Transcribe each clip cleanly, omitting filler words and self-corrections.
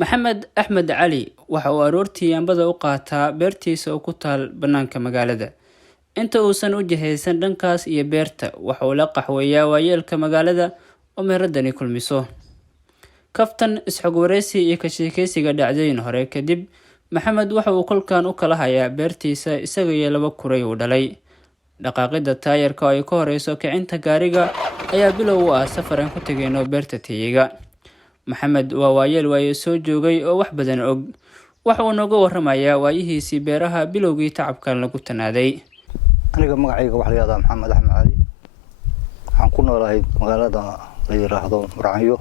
maxamed axmed cali waxa uu aroortii yaambada u qaataa beertiisa oo ku taal bannaanka magaalada. inta uusan u jihaysan dhankaas iyo beerta waxa uu la qaxweeyaa waayeelka magaalada oo meeradani kulmiso. kaftan isxog wareysi iyo ka sheekeysiga dhacdooyin hore kadib, maxamed waxa uu kolkan u kala hayaa beertiisa isaga iyo 2 kuray uu dhalay. dhaqaaqida taayirka oo ay ka horeyso kicinta gaariga ayaa bilow u ah safar aan ku tagayno beerta tiyiga. maxamed waa waayeel waayo soo joogay oo wax badan og. waxa uu nooga warramayaa waayihiisii beeraha bilowgii tacabkan lagu tanaaday. aniga magacayga waxa la yiraahdaa maxamed axmed cali. waxaan ku noolahay magaalada la yiraahdo Murcanyo.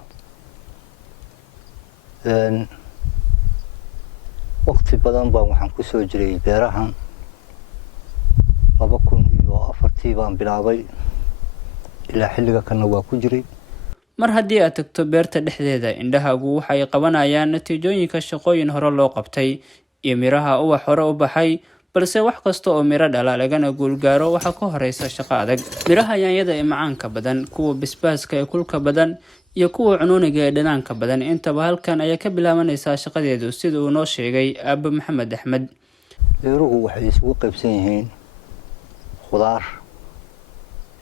waqti badan baan waxaan ku soo jiray beerahan 2004 baan bilaabay ilaa xilliga kana waa ku jiray. mar haddii aad tagto beerta dhexdeeda, indhahaagu waxay qabanayaan natiijooyinka shaqooyin hore loo qabtay iyo miraha ubax hore u baxay, balse wax kasta oo miro dhala lagana guulgaaro waxa ka horeysa shaqo adag. miraha yaanyada ee macaanka badan, kuwa basbaaska ee kulka badan iyo kuwa cunuuniga ee dhanaanka badan, intaba halkan ayaa ka bilaabanaysa shaqadeedu sida uu noo sheegay Aabbe Maxamed Axmed. beeruhu waxay isugu qaybsan yihiin khudaar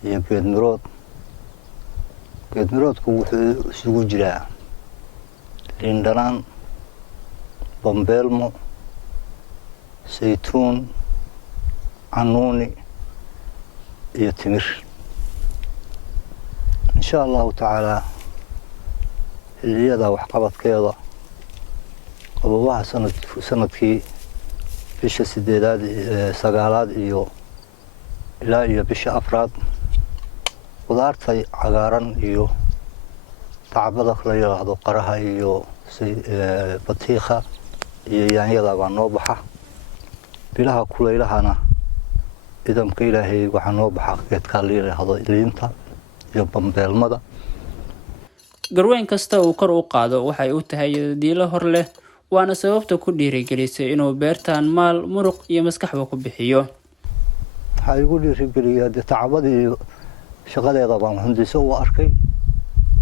iyo geed mirood. geed miroodku wuxuu isugu jiraa liin dhanaan, bambeelmo, saytuun, canuuni iyo timir. insha allahu tacaala xilliyada waxqabadkeeda qabowaha sanadkii bisha 8aad 9aad iyo ilaa iyo bisha 4aad khudaarta cagaaran iyo tacbada la yiraahdo qaraha iyo batiiqa iyo yaanyada baa noo baxa. bilaha kuleylahana idamka ilaahay waxaa noo baxa geedka la yiraahdo liinta iyo bambeelmada. garweyn kasta uu kor u qaado waxay u tahay diilo hor leh, waana sababta ku dhiirigelisay inuu beertan maal, muruq iyo maskaxba ku bixiyo. waxaa igu dhiirigeliyay tacbadii shaqadeeda baan hundiso u arkay.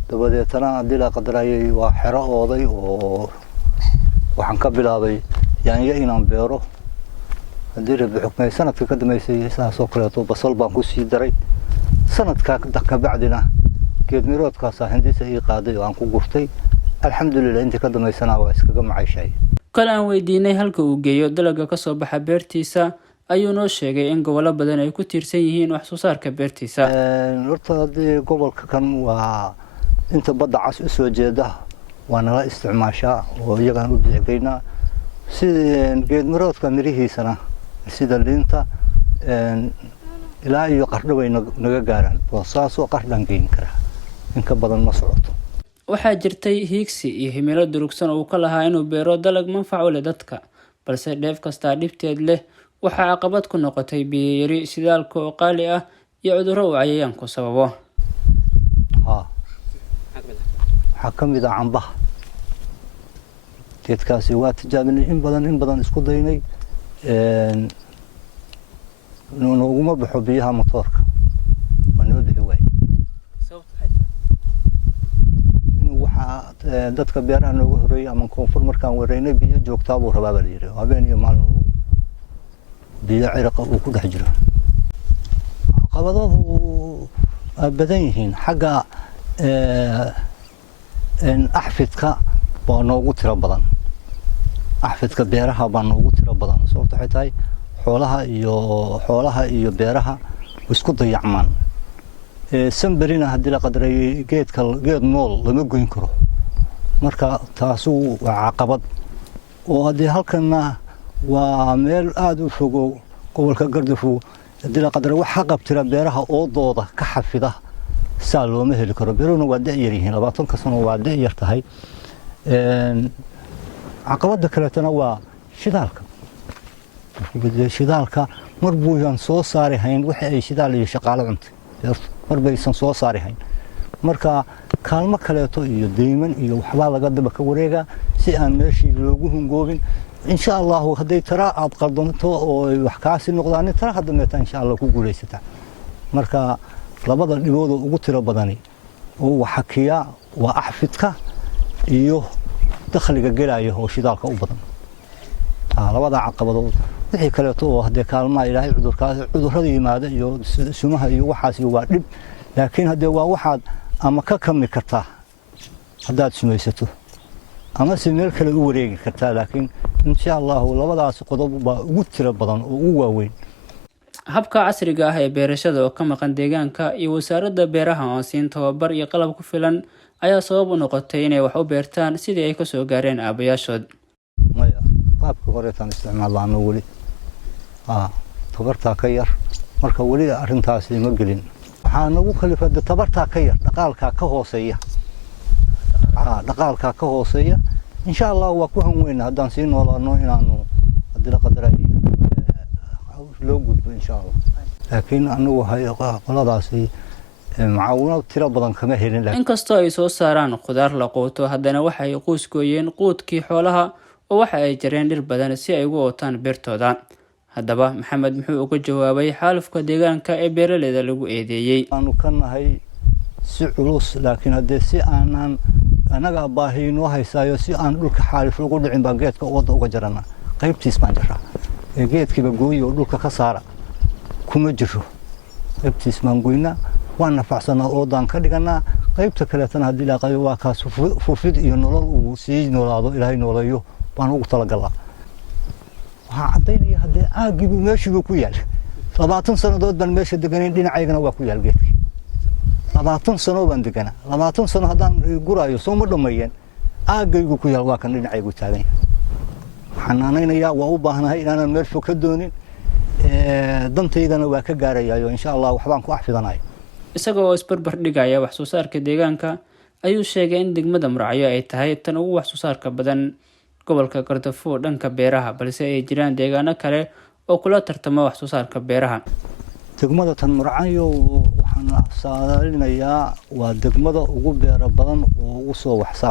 dabadeetana haddii la qadarayay waa xero ooday oo waxaan ka bilaabay yaanyo inaan beero. haddii la xukmay sanadka ka dambeysay saasoo kaleeto basal baan ku sii daray. sanadka ka bacdina geed miroodkaas hindisa ii qaaday oo aan ku gurtay. alxamdulillah intii ka dambeysana waa iskaga macayshay. kala aan weydiinay halka uu geeyo dalaga ka soo baxa beertiisa ayuu noo sheegay in gobollo badan ay ku tiirsan yihiin wax soo saarka beertiisa. horta haddii gobolka kan waa inta badda cas u soo jeeda waa nala isticmaashaa oo iyagaan u bixigaynaa. sida geed miroodka mirihiisana sida liinta ilaa iyo qardho way naga gaaraan. waa saasoo qardhan geyn karaa, in ka badan ma socoto. waxaa jirtay hiigsi iyo himilo durugsan oo uu ka lahaa inuu beero dalag manfac u leh dadka, balse dheef kastaa dhibteed leh. waxaa caqabad ku noqotay biyo yari, shidaalka oo qaali ah iyo cudurro uu cayayaanku sababo. waxaa ka mid ah cambaha. geedkaasi waa tijaabinay in badan isku daynay. nooguma baxo biyaha matoorka, waa noo bixi waay. waxaa dadka beeraha nooga horeeyay ama koonfur markaan wareynay biyo joogtaa buu rabaa baa la yidhi. habeen iyo maalin biyo ciraqa uu ku dhex jiro. caqabaduhu badan yihiin. xagga axfidka baa noogu tiro badan. axfidka beeraha baa noogu tiro badan. sababta waxay tahay xoolaha iyo beeraha isku dayacmaan. samberina haddii la qadarayay geed nool lama goyn karo. marka taasu waa caqabad. oo haddii halkana waa meel aada u fogo gobolka Gaardafo, haddii la qadaray waxa qabtira beeraha oo dooda ka xafida saa looma heli karo. beeruhuna waa da'yar yihiin, 20 sano waa da'yar tahay. caqabada kaleetana waa shidaalka. shidaalka mar buuyan soo saari hayn waxa ay shidaal iyo shaqaale cuntay mar baysan soo saari hayn. marka kaalmo kaleeto iyo deyman iyo waxba laga daba ka wareega si aan meeshii loogu hungoobin. insha Allah haday tara aad qaldanto oo wax kaasi noqdaan tara hadda meeta insha Allah ku guuleysata. marka labada dhibood ugu tiro badani oo waxa kiya waa axfidka iyo dakhliga gelaya oo shidaalka u badan labada caqabadood wixii kale oo hadee kaalmaha ilaahay cudurrada yimaada iyo sumaha iyo waxaas waa dhib laakiin hadee waa waxaad ama ka kami kartaa haddaad sumaysato ama si meel kale u wareegi kartaa laakiin insha Allah labadaas qodob baa ugu tiro badan oo ugu waaweyn habka casriga ah ee beerashada oo ka maqan deegaanka iyo wasaaradda beeraha oo siin tababar iyo qalab ku filan ayaa sabab u noqotay inay wax u beertaan sidii ay ka soo gaareen aabayaashood maya qaabka hore tan isticmaalana wali tabarta ka yar marka wali arintaas ma gelin waxaa nagu kalifay tabarta ka yar dhaqaalka ka hooseeya insha Allah waa ku hanweyn haddaan sii noolaano inaanu hadii la qadaray loo gudbo insha Allah laakiin anigu qoladaasi macaawinad tiro badan kama helin inkastoo ay soo saaraan khudaar la quuto haddana waxay qoyskooyeen quudkii xoolaha oo waxa ay jareen dhir badan si ay ugu ootaan beertooda haddaba maxamed muxuu uga jawaabay xaalufka deegaanka ee beeraleyda lagu eedeeyay aanu ka nahay si culus laakiin hadee si aanan anaga baahino haysaayo si aan dhulka xaalif ugu dhicin baan geedka wada uga jarana qaybtiis baan jaraa geedkiiba gooyo oo dhulka ka saara kuma jiro qaybtiis baan goynaa waan nafacsanaa oo daan ka dhiganaa qaybta kale tan hadii la qayo waa kaas fufid iyo nolol uu sii noolaado ilaahay nooleeyo baan ugu talagalaa waxa cadeynaya hadee aagibu meeshu ku yaal 20 sanadood baan meesha deganeen dhinacaygana waa ku yaal geedkii 20 sano baan deganaa 20 sano hadaan guraayo soo ma dhameeyeen aagaygu ku yaal waa kan dhinacaygu taagan xanaanaynaya waa u baahnahay inaan meel fog ka doonin dantaydana waa ka gaarayaayo insha Allah waxbaan ku xafidanahay isagoo isbarbar dhigaya wax soo saarka deegaanka ayuu sheegay in degmada Murcayo ay tahay tan ugu wax soo saarka badan gobolka Gaardafo dhanka beeraha balse ay jiraan deegaano kale oo kula tartama wax soo saarka beeraha degmada tan Murcayo waxaan saadaalinayaa waa degmada ugu beera badan oo ugu soo wax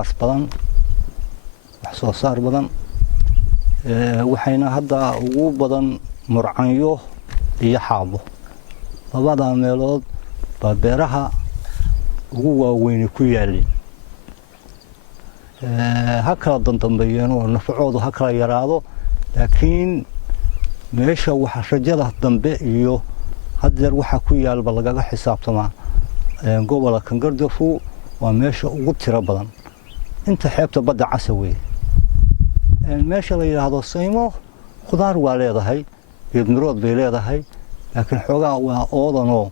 soo saar badan waxayna hadda ugu badan Murcayo iyo Xaabo labada meelood ba beeraha ugu waaweyn ku yaalin hakala dambeeyeen oo nafacoodu hakala yaraado laakiin meesha waxa rajada dambe iyo hadeer waxa ku yaalba lagaga xisaabtama gobolka Gaardafo waa meesha ugu tiro badan inta xeebta badda Casawey meesha la yiraahdo Saymo khudaar waa leedahay geed mirood bay leedahay laakiin xogaa waa oodanoo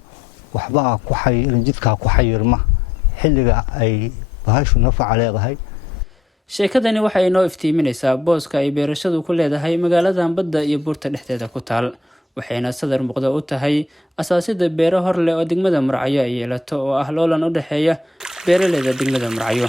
waxba ku jidka ku xayirma xilliga ay bahashu nafac leedahay sheekadani waxay noo iftiiminaysaa booska ay beerashadu ku leedahay magaalada badda iyo buurta dhexdeeda ku taal waxayna sadar muuqda u tahay asaasida beero hor leh oo degmada Murcayo ay yeelato oo ah loolan u dhaxeeya beeraleyda degmada Murcayo